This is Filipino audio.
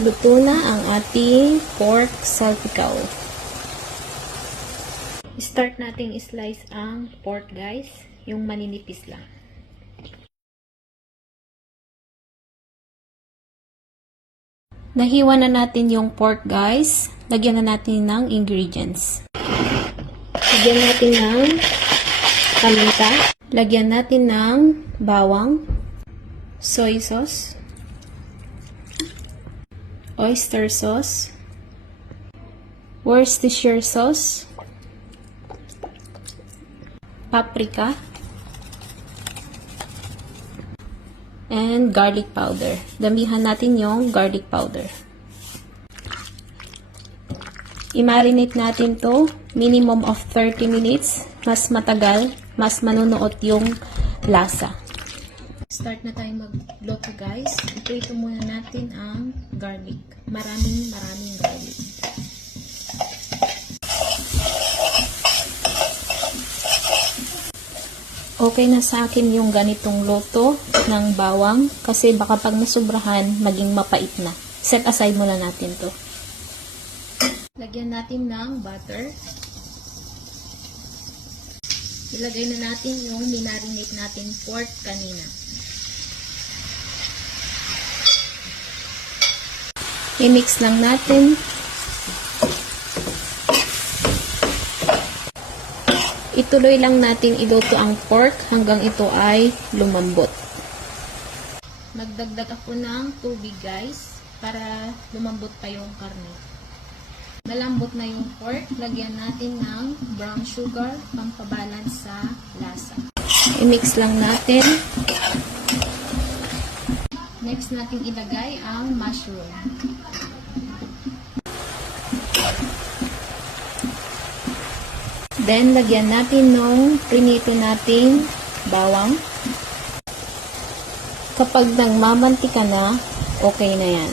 Luto na ang ating pork salpicao. Start nating slice ang pork, guys. Yung maninipis lang. Nahiwa na natin yung pork, guys. Lagyan na natin ng ingredients. Lagyan natin ng paminta. Lagyan natin ng bawang, soy sauce, oyster sauce, Worcestershire sauce, paprika, and garlic powder. Damihan natin yung garlic powder. I-marinate natin to minimum of 30 minutes. Mas matagal, mas manunuot yung lasa. Start na tayo magluto, guys. Ito muna natin ang garlic. Maraming garlic. Okay na sa akin yung ganitong luto ng bawang kasi baka pag nasubrahan, maging mapait na. Set aside muna natin to. Lagyan natin ng butter. Ilagay na natin yung minarinate natin pork kanina. I-mix lang natin. Ituloy lang natin iluto ang pork hanggang ito ay lumambot. Nagdagdag ako ng tubig, guys, para lumambot pa yung karne. Malambot na yung pork, lagyan natin ng brown sugar pampabalance sa lasa. I-mix lang natin. Next natin ilagay ang mushroom. Then, lagyan natin ng prinito nating bawang. Kapag nang mamantika na, okay na yan.